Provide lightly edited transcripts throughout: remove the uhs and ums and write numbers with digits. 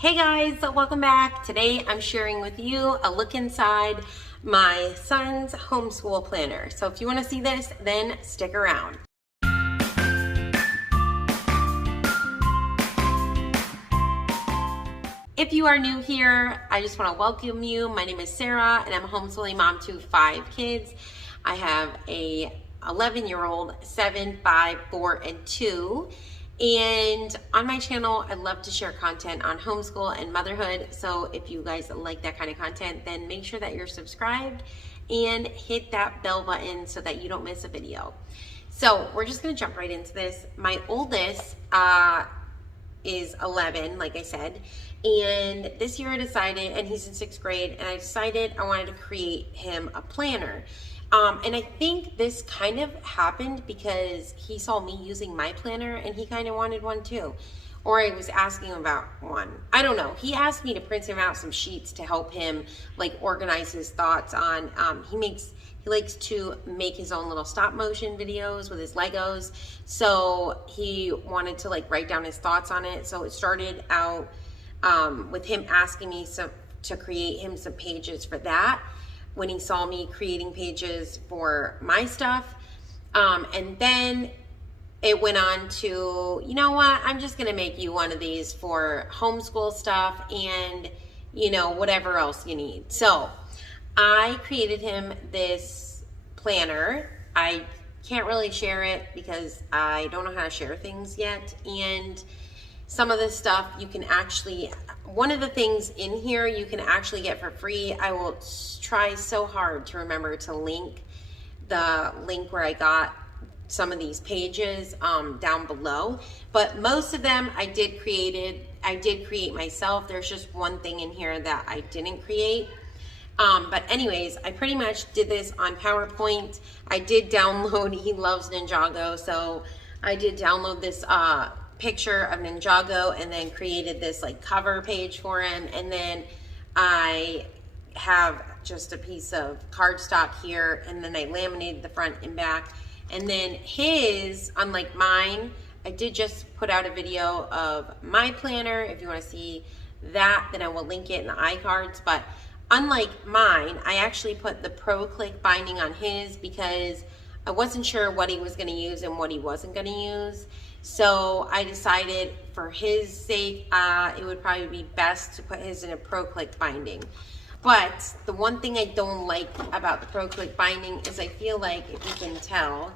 Hey guys, welcome back. Today I'm sharing with you a look inside my son's homeschool planner. So if you want to see this, then stick around. If you are new here, I just want to welcome you. My name is Sarah and I'm a homeschooling mom to 5 kids. I have a 11-year-old, 7, 5, 4, and 2. And on my channel, I love to share content on homeschool and motherhood. So if you guys like that kind of content, then make sure that you're subscribed and hit that bell button so that you don't miss a video. So we're just gonna jump right into this. My oldest is 11, like I said. And this year I decided, and he's in 6th grade, and I decided I wanted to create him a planner. And I think this kind of happened because he saw me using my planner and he kind of wanted one too. Or I was asking him about one. I don't know. He asked me to print him out some sheets to help him like organize his thoughts on, he likes to make his own little stop motion videos with his Legos. So he wanted to like write down his thoughts on it. So it started out with him asking me to create him some pages for that, when he saw me creating pages for my stuff. And then it went on to, you know what, I'm just gonna make you one of these for homeschool stuff and, you know, whatever else you need. So I created him this planner. I can't really share it because I don't know how to share things yet. And some of this stuff you can actually, one of the things in here you can actually get for free. I will try so hard to remember to link the link where I got some of these pages down below. But most of them I did create myself. There's just one thing in here that I didn't create. But anyways, I pretty much did this on PowerPoint. I did download, he loves Ninjago, so I did download this picture of Ninjago and then created this like cover page for him. And then I have just a piece of cardstock here, and then I laminated the front and back. And then his, unlike mine, I did just put out a video of my planner. If you want to see that, then I will link it in the iCards. But unlike mine, I actually put the Pro Click binding on his because I wasn't sure what he was going to use and what he wasn't going to use. So I decided for his sake, it would probably be best to put his in a Pro Click binding. But the one thing I don't like about the Pro Click binding is I feel like, if you can tell,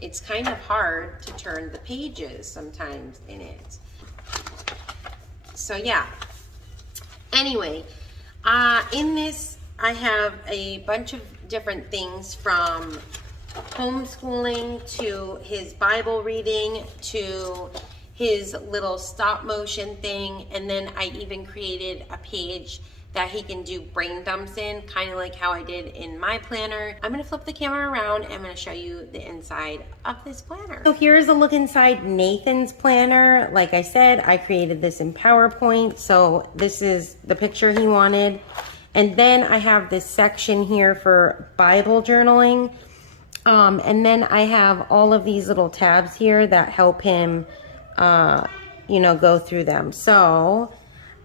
it's kind of hard to turn the pages sometimes in it. So yeah. Anyway, in this I have a bunch of different things, from homeschooling to his Bible reading to his little stop motion thing. And then I even created a page that he can do brain dumps in, kind of like how I did in my planner. I'm gonna flip the camera around and I'm gonna show you the inside of this planner. So here's a look inside Nathan's planner. Like I said, I created this in PowerPoint. So this is the picture he wanted. And then I have this section here for Bible journaling. And then I have all of these little tabs here that help him, you know, go through them. So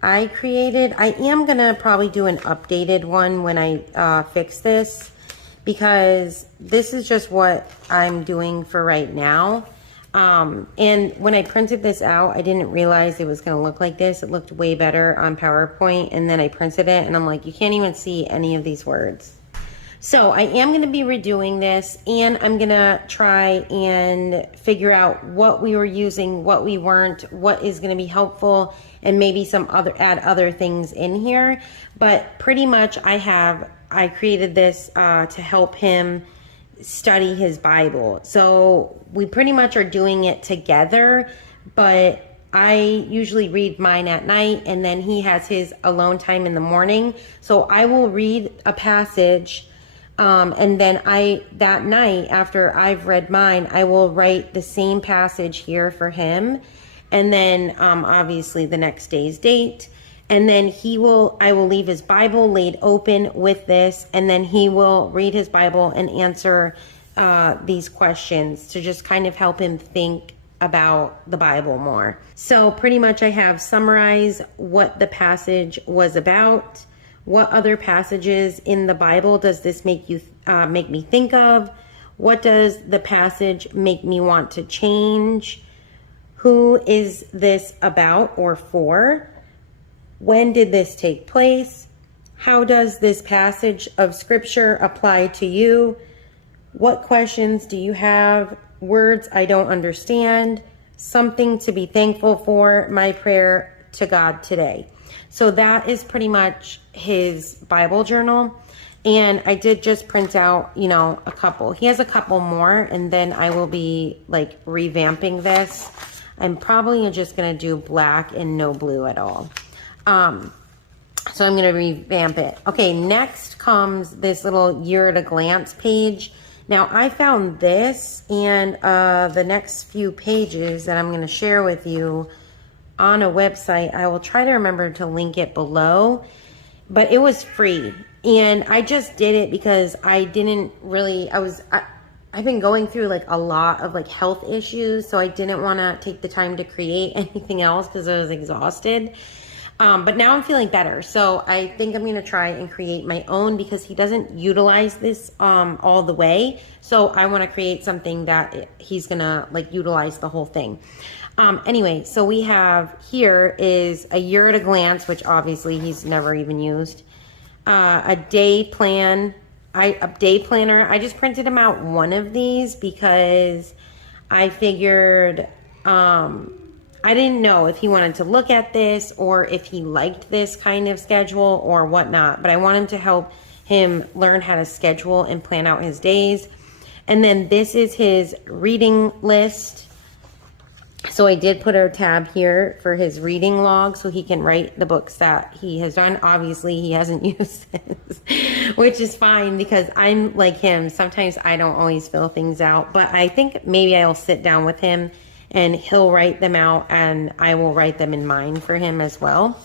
I am gonna probably do an updated one when I fix this, because this is just what I'm doing for right now. And when I printed this out, I didn't realize it was gonna look like this. It looked way better on PowerPoint, and then I printed it and I'm like, you can't even see any of these words. So I am going to be redoing this, and I'm going to try and figure out what we were using, what we weren't, what is going to be helpful, and maybe add other things in here. But pretty much I created this to help him study his Bible. So we pretty much are doing it together, but I usually read mine at night, and then he has his alone time in the morning. So I will read a passage, and then that night after I've read mine, I will write the same passage here for him. And then obviously the next day's date. And then I will leave his Bible laid open with this, and then he will read his Bible and answer these questions to just kind of help him think about the Bible more. So pretty much I have summarized what the passage was about. What other passages in the Bible does this make me think of? What does the passage make me want to change? Who is this about or for? When did this take place? How does this passage of scripture apply to you? What questions do you have? Words I don't understand. Something to be thankful for. My prayer to God today. So that is pretty much his Bible journal. And I did just print out, you know, a couple. He has a couple more, and then I will be like revamping this. I'm probably just going to do black and no blue at all. So I'm going to revamp it. Okay, next comes this little year at a glance page. Now I found this and the next few pages that I'm going to share with you on a website. I will try to remember to link it below, but it was free. And I just did it because I didn't really, I've been going through like a lot of like health issues. So I didn't want to take the time to create anything else because I was exhausted. But now I'm feeling better. So I think I'm going to try and create my own because he doesn't utilize this all the way. So I want to create something that he's going to like utilize the whole thing. Anyway, so we have here is a year at a glance, which obviously he's never even used. A day plan, a day planner. I just printed him out one of these because I figured, I didn't know if he wanted to look at this or if he liked this kind of schedule or whatnot, but I wanted to help him learn how to schedule and plan out his days. And then this is his reading list. So I did put a tab here for his reading log so he can write the books that he has done. Obviously, he hasn't used this, which is fine because I'm like him. Sometimes I don't always fill things out, but I think maybe I'll sit down with him and he'll write them out and I will write them in mine for him as well.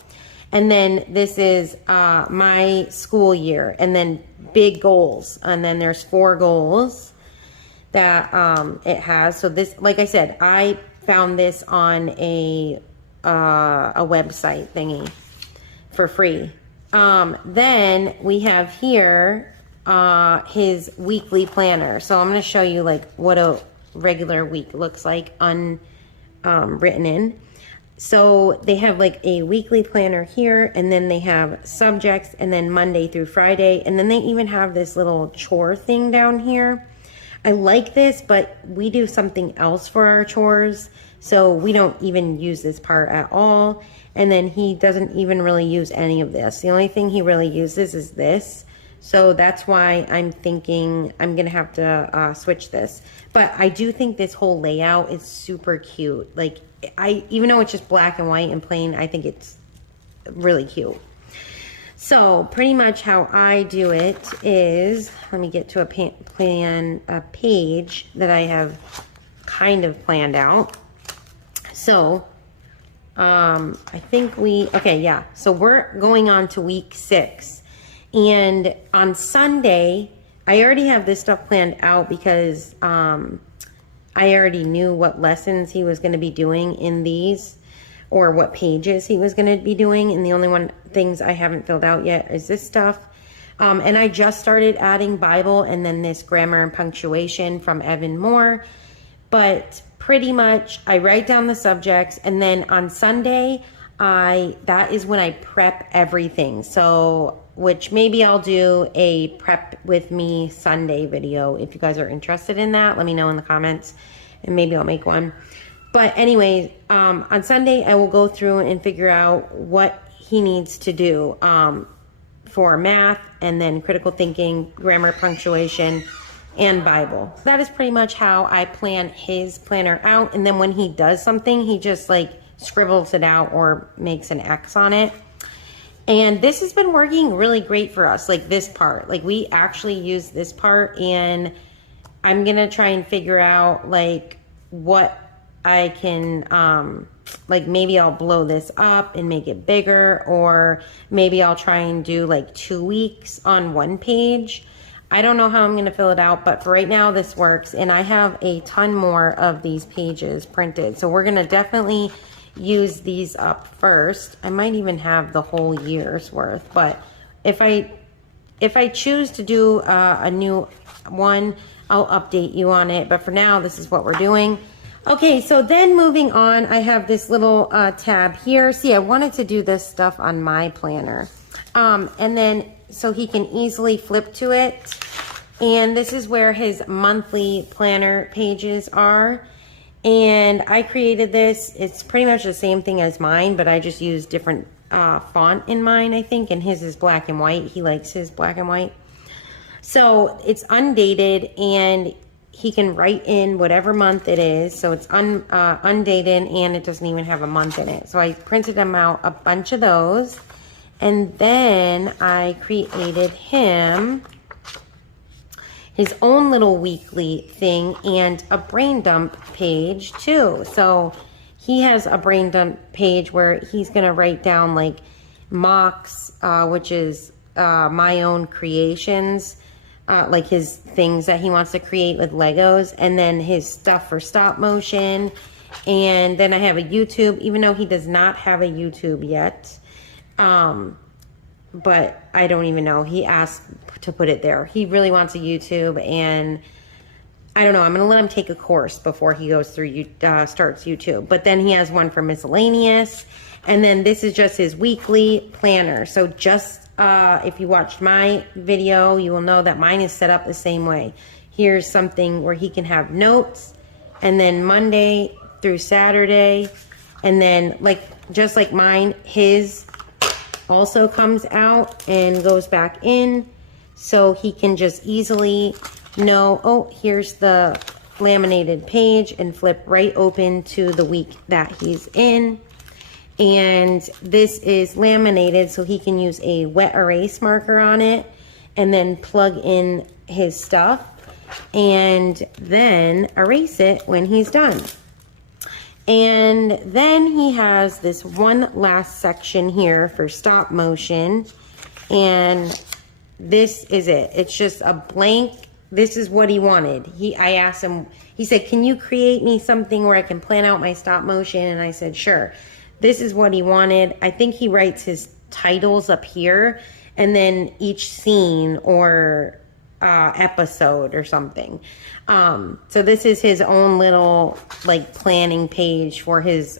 And then this is my school year and then big goals. And then there's 4 goals that it has. So this, like I said, I found this on a website thingy for free. Then we have here his weekly planner. So I'm going to show you like what a regular week looks like written in. So they have like a weekly planner here, and then they have subjects, and then Monday through Friday, and then they even have this little chore thing down here. I like this, but we do something else for our chores, so we don't even use this part at all. And then he doesn't even really use any of this. The only thing he really uses is this. So that's why I'm thinking I'm gonna have to switch this. But I do think this whole layout is super cute. Like, even though it's just black and white and plain, I think it's really cute. So pretty much how I do it is, let me get to a page that I have kind of planned out. So I think so we're going on to week 6. And on Sunday, I already have this stuff planned out because I already knew what lessons he was going to be doing in these, or what pages he was going to be doing. And the only things I haven't filled out yet is this stuff. And I just started adding Bible and then this grammar and punctuation from Evan Moore. But pretty much I write down the subjects, and then on Sunday, that is when I prep everything. So, which maybe I'll do a prep with me Sunday video. If you guys are interested in that, let me know in the comments and maybe I'll make one. But anyway, on Sunday, I will go through and figure out what he needs to do for math, and then critical thinking, grammar, punctuation, and Bible. So that is pretty much how I plan his planner out. And then when he does something, he just like scribbles it out or makes an X on it. And this has been working really great for us, like this part. Like, we actually use this part, and I'm gonna try and figure out like what I can, like maybe I'll blow this up and make it bigger, or maybe I'll try and do like 2 weeks on one page. I don't know how I'm going to fill it out, but for right now this works. And I have a ton more of these pages printed. So we're going to definitely use these up first. I might even have the whole year's worth, but if I choose to do a new one, I'll update you on it. But for now, this is what we're doing. Okay, so then moving on, I have this little tab here. See, I wanted to do this stuff on my planner. And then, so he can easily flip to it. And this is where his monthly planner pages are. And I created this. It's pretty much the same thing as mine, but I just used different font in mine, I think. And his is black and white. He likes his black and white. So it's undated, and he can write in whatever month it is. So it's undated, and it doesn't even have a month in it. So I printed him out a bunch of those. And then I created him his own little weekly thing and a brain dump page too. So he has a brain dump page where he's going to write down like mocks, which is my own creations, like his things that he wants to create with Legos, and then his stuff for stop motion. And then I have a YouTube, even though he does not have a YouTube yet. But I don't even know. He asked to put it there. He really wants a YouTube, and I don't know. I'm going to let him take a course before he goes through, starts YouTube. But then he has one for miscellaneous, and then this is just his weekly planner. So just if you watched my video, you will know that mine is set up the same way. Here's something where he can have notes, and then Monday through Saturday, and then just like mine, his also comes out and goes back in, so he can just easily know, oh, here's the laminated page, and flip right open to the week that he's in. And this is laminated, so he can use a wet erase marker on it and then plug in his stuff and then erase it when he's done. And then he has this one last section here for stop motion. And this is it. It's just a blank. This is what he wanted. I asked him, he said, can you create me something where I can plan out my stop motion? And I said, sure. This is what he wanted. I think he writes his titles up here, and then each scene or episode or something. So this is his own little planning page for his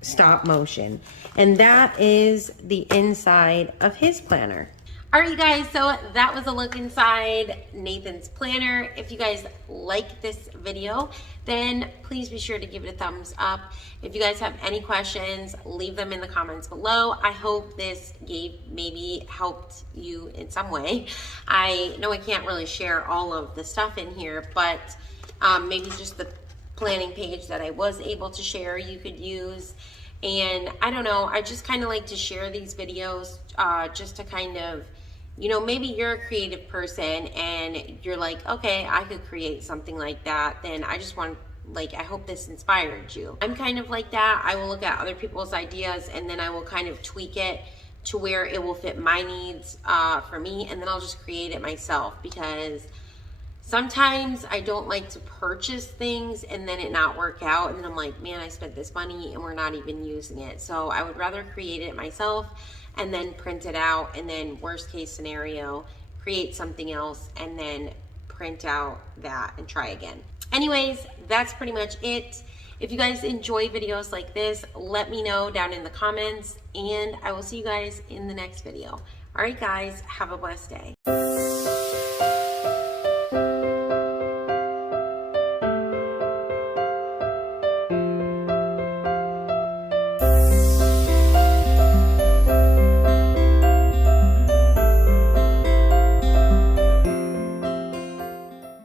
stop motion, and that is the inside of his planner. All right, you guys, so that was a look inside Nathan's planner. If you guys like this video, then please be sure to give it a thumbs up. If you guys have any questions, leave them in the comments below. I hope this maybe helped you in some way. I know I can't really share all of the stuff in here, but maybe just the planning page that I was able to share you could use. And I don't know, I just kind of like to share these videos just to kind of, you know, maybe you're a creative person and you're like, okay, I could create something like that. Then I just want, I hope this inspired you. I'm kind of like that. I will look at other people's ideas and then I will kind of tweak it to where it will fit my needs for me. And then I'll just create it myself, because sometimes I don't like to purchase things and then it not work out. And then I'm like, man, I spent this money and we're not even using it. So I would rather create it myself and then print it out, and then worst case scenario, create something else and then print out that and try again. Anyways, that's pretty much it. If you guys enjoy videos like this, let me know down in the comments, and I will see you guys in the next video. All right, guys, have a blessed day.